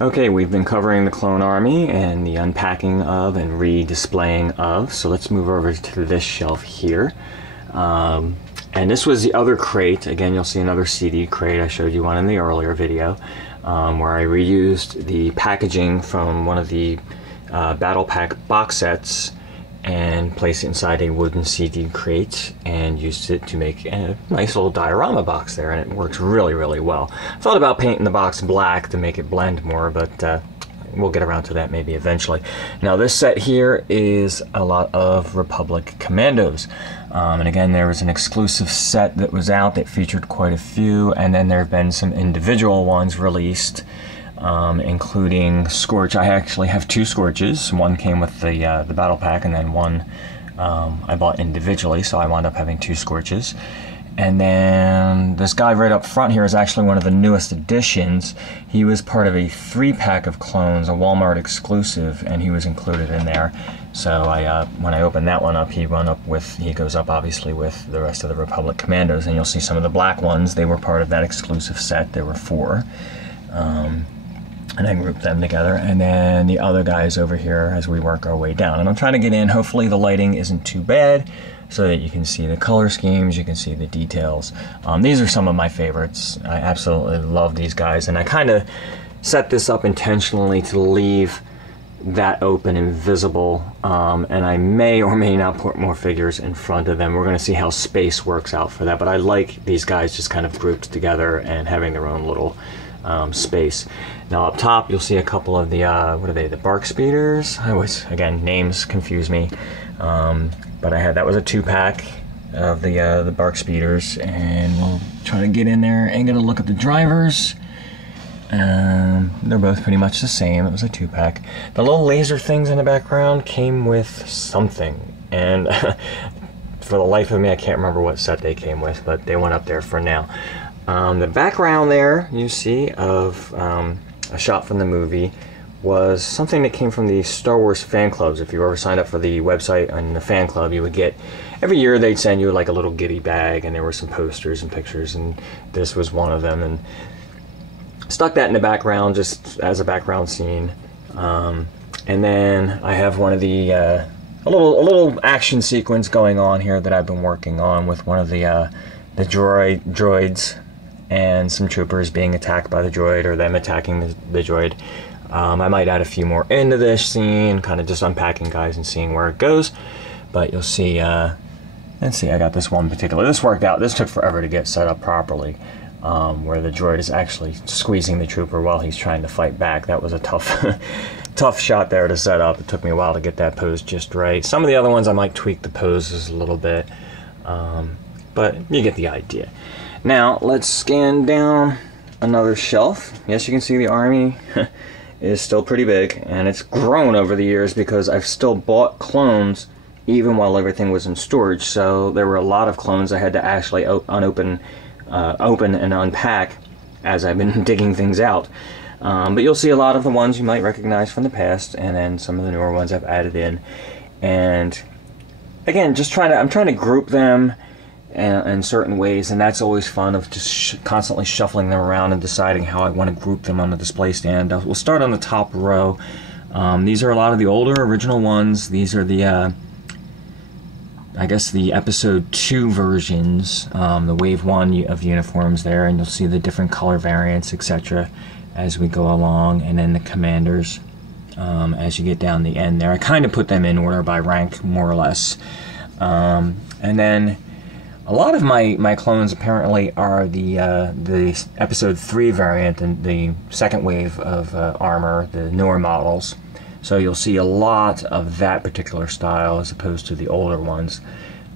Okay, we've been covering the clone army and the unpacking of and re-displaying of, so let's move over to this shelf here. And this was the other crate. Again, you'll see another CD crate. I showed you one in the earlier video where I reused the packaging from one of the Battle Pack box sets and placed it inside a wooden CD crate and used it to make a nice little diorama box there, and it works really, really well. I thought about painting the box black to make it blend more, but we'll get around to that maybe eventually. Now this set here is a lot of Republic Commandos. And again, there was an exclusive set that was out that featured quite a few, and then there have been some individual ones released, including Scorch. I actually have two Scorches. One came with the Battle Pack, and then one I bought individually, so I wound up having two Scorches. And then this guy right up front here is actually one of the newest additions. He was part of a 3-pack of clones, a Walmart exclusive, and he was included in there. So when I opened that one up, he goes up obviously with the rest of the Republic Commandos, and you'll see some of the black ones. They were part of that exclusive set. There were 4. And I grouped them together, and then the other guys over here as we work our way down. And I'm trying to get in. Hopefully the lighting isn't too bad so that you can see the color schemes, you can see the details. These are some of my favorites. I absolutely love these guys, and I kind of set this up intentionally to leave that open and visible, and I may or may not put more figures in front of them. We're going to see how space works out for that, but I like these guys just kind of grouped together and having their own little space. Now up top you'll see a couple of the what are they, the bark speeders? I always, again, names confuse me, but that was a 2-pack of the bark speeders, and we'll try to get in there and get a look at the drivers. They're both pretty much the same. It was a 2-pack. The little laser things in the background came with something, and for the life of me I can't remember what set they came with, but they went up there for now. The background there you see of a shot from the movie was something that came from the Star Wars fan clubs. If you ever signed up for the website and the fan club, you would get, every year they'd send you like a little goodie bag, and there were some posters and pictures, and this was one of them, and stuck that in the background just as a background scene. And then I have one of the a little action sequence going on here that I've been working on with one of the droids and some troopers being attacked by the droid, or them attacking the droid. I might add a few more into this scene, kind of just unpacking guys and seeing where it goes. But you'll see, let's see, I got this one particular. This worked out. This took forever to get set up properly, where the droid is actually squeezing the trooper while he's trying to fight back. That was a tough, tough shot there to set up. It took me a while to get that pose just right. Some of the other ones I might tweak the poses a little bit, but you get the idea. Now let's scan down another shelf. Yes, you can see the army is still pretty big, and it's grown over the years because I've still bought clones even while everything was in storage. So there were a lot of clones I had to actually open and unpack as I've been digging things out. But you'll see a lot of the ones you might recognize from the past, and then some of the newer ones I've added in. And again, I'm trying to group them in certain ways, and that's always fun, of just constantly shuffling them around and deciding how I want to group them on the display stand. We'll start on the top row. These are a lot of the older original ones. These are the I guess the episode 2 versions, the wave 1 of uniforms there, and you'll see the different color variants, etc. as we go along, and then the commanders as you get down the end there. I kind of put them in order by rank, more or less. And then a lot of my clones apparently are the episode 3 variant, and the second wave of armor, the newer models. So you'll see a lot of that particular style as opposed to the older ones.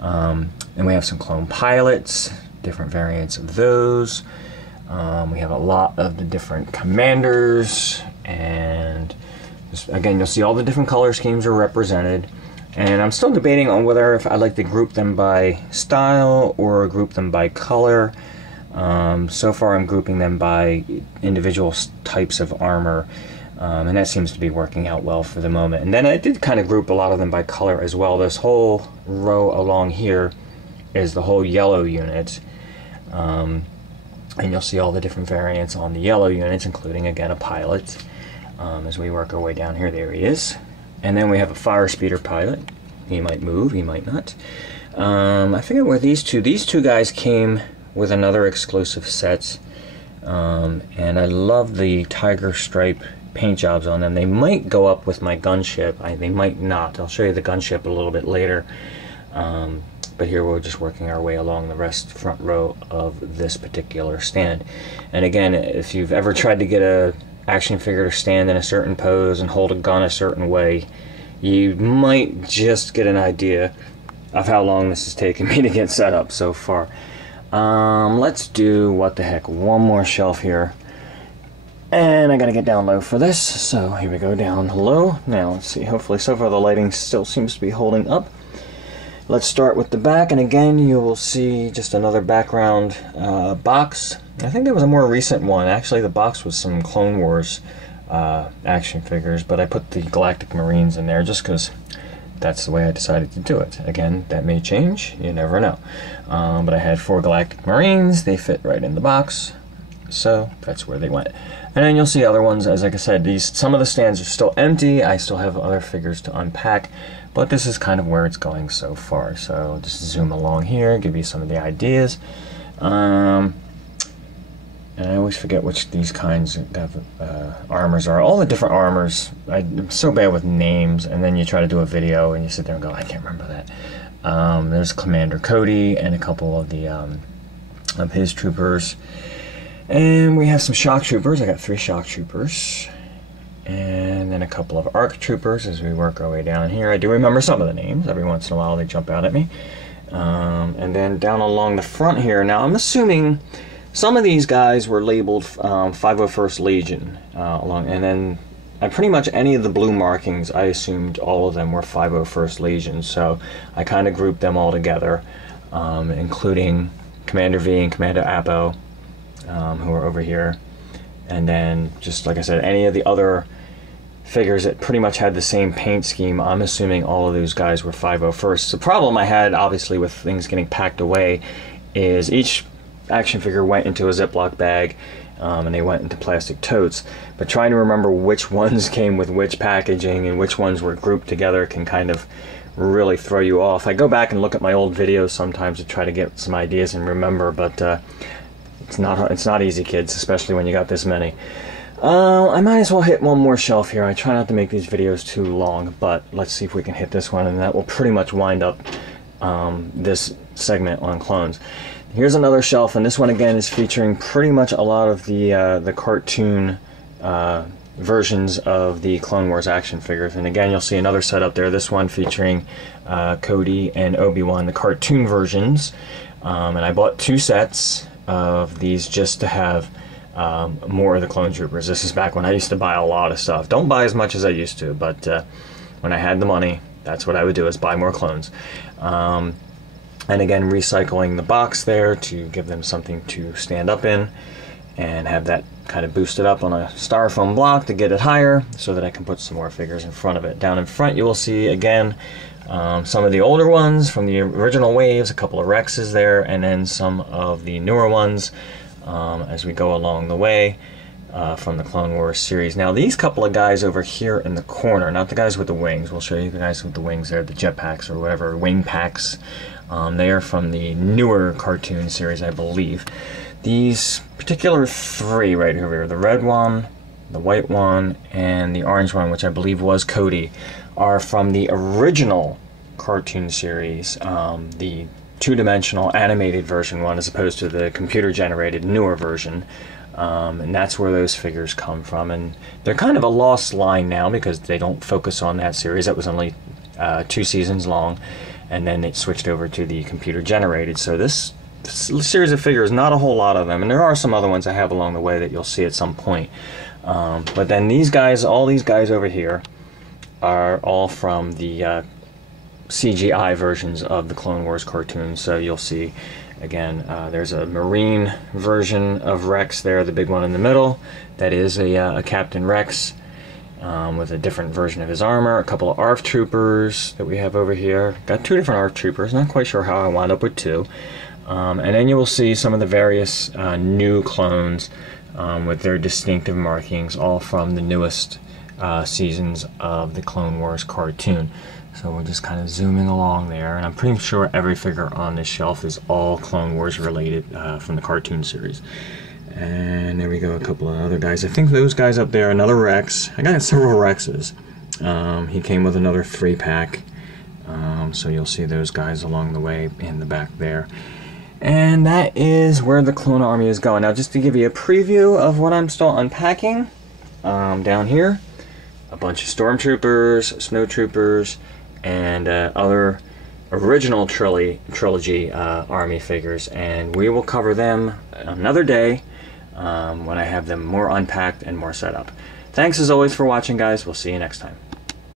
And we have some clone pilots, different variants of those. We have a lot of the different commanders, and just, again, you'll see all the different color schemes are represented. And I'm still debating on whether if I like to group them by style or group them by color. So far I'm grouping them by individual types of armor, and that seems to be working out well for the moment. And then I did kind of group a lot of them by color as well. This whole row along here is the whole yellow unit. And you'll see all the different variants on the yellow units, including, again, a pilot. as we work our way down here. There he is. And then we have a fire speeder pilot. He might move, he might not. I forget where these two guys came with another exclusive set. And I love the tiger stripe paint jobs on them. They might go up with my gunship. They might not. I'll show you the gunship a little bit later. But here we're just working our way along the front row of this particular stand. And again, if you've ever tried to get a action figure to stand in a certain pose and hold a gun a certain way, you might just get an idea of how long this has taken me to get set up so far. Let's do, what the heck, one more shelf here. And I gotta get down low for this, so here we go, down low. Now let's see, hopefully so far the lighting still seems to be holding up. Let's start with the back, and again you will see just another background box. I think that was a more recent one. Actually, the box was some Clone Wars action figures, but I put the Galactic Marines in there just because that's the way I decided to do it. Again, that may change, you never know. But I had 4 Galactic Marines, they fit right in the box, so that's where they went. And then you'll see other ones, as like I said, some of the stands are still empty. I still have other figures to unpack, but this is kind of where it's going so far. So just zoom along here, give you some of the ideas. And I always forget which these kinds of armors are. All the different armors, I'm so bad with names, and then you try to do a video and you sit there and go, I can't remember that. There's Commander Cody and a couple of the of his troopers. And we have some shock troopers. I got 3 shock troopers. And then a couple of ARC troopers as we work our way down here. I do remember some of the names. Every once in a while they jump out at me. And then down along the front here, now I'm assuming some of these guys were labeled 501st Legion. And then pretty much any of the blue markings, I assumed all of them were 501st Legion. So I kind of grouped them all together, including Commander V and Commander Apo, who are over here. And then, just like I said, any of the other figures that pretty much had the same paint scheme, I'm assuming all of those guys were 501st. The problem I had, obviously, with things getting packed away is each action figure went into a Ziploc bag, and they went into plastic totes. But trying to remember which ones came with which packaging and which ones were grouped together can kind of really throw you off. I go back and look at my old videos sometimes to try to get some ideas and remember, but it's not easy, kids, especially when you got this many. I might as well hit one more shelf here. I try not to make these videos too long, but let's see if we can hit this one, and that will pretty much wind up this segment on clones. Here's another shelf, and this one again is featuring pretty much a lot of the cartoon versions of the Clone Wars action figures. And again, you'll see another set up there. This one featuring Cody and Obi-Wan, the cartoon versions. And I bought 2 sets of these just to have more of the clone troopers. This is back when I used to buy a lot of stuff. Don't buy as much as I used to, but when I had the money, that's what I would do, is buy more clones. And again, recycling the box there to give them something to stand up in, and have that kind of boosted up on a styrofoam block to get it higher so that I can put some more figures in front of it. Down in front you will see again some of the older ones from the original waves, a couple of Rexes there, and then some of the newer ones as we go along the way from the Clone Wars series. Now these couple of guys over here in the corner, not the guys with the wings, we'll show you the guys with the wings there, the jetpacks or whatever, wing packs. They are from the newer cartoon series, I believe. These particular 3 right over here, the red one, the white one, and the orange one, which I believe was Cody, are from the original cartoon series, the 2-dimensional animated version one, as opposed to the computer-generated newer version. And that's where those figures come from. And they're kind of a lost line now because they don't focus on that series. That was only 2 seasons long, and then it switched over to the computer-generated. So this series of figures, not a whole lot of them, and there are some other ones I have along the way that you'll see at some point. But then these guys, all these guys over here, are all from the CGI versions of the Clone Wars cartoons. So you'll see, again, there's a Marine version of Rex there, the big one in the middle. That is a Captain Rex with a different version of his armor. A couple of ARF troopers that we have over here. Got 2 different ARF troopers, not quite sure how I wound up with 2. And then you will see some of the various new clones with their distinctive markings, all from the newest seasons of the Clone Wars cartoon. So we're just kind of zooming along there, and I'm pretty sure every figure on this shelf is all Clone Wars related from the cartoon series. And there we go, a couple of other guys. I think those guys up there, another Rex. I got several Rexes. He came with another 3-pack. So you'll see those guys along the way in the back there. And that is where the Clone Army is going. Now, just to give you a preview of what I'm still unpacking, down here, a bunch of Stormtroopers, Snow Troopers, and other original trilogy Army figures. And we will cover them another day when I have them more unpacked and more set up. Thanks as always for watching, guys. We'll see you next time.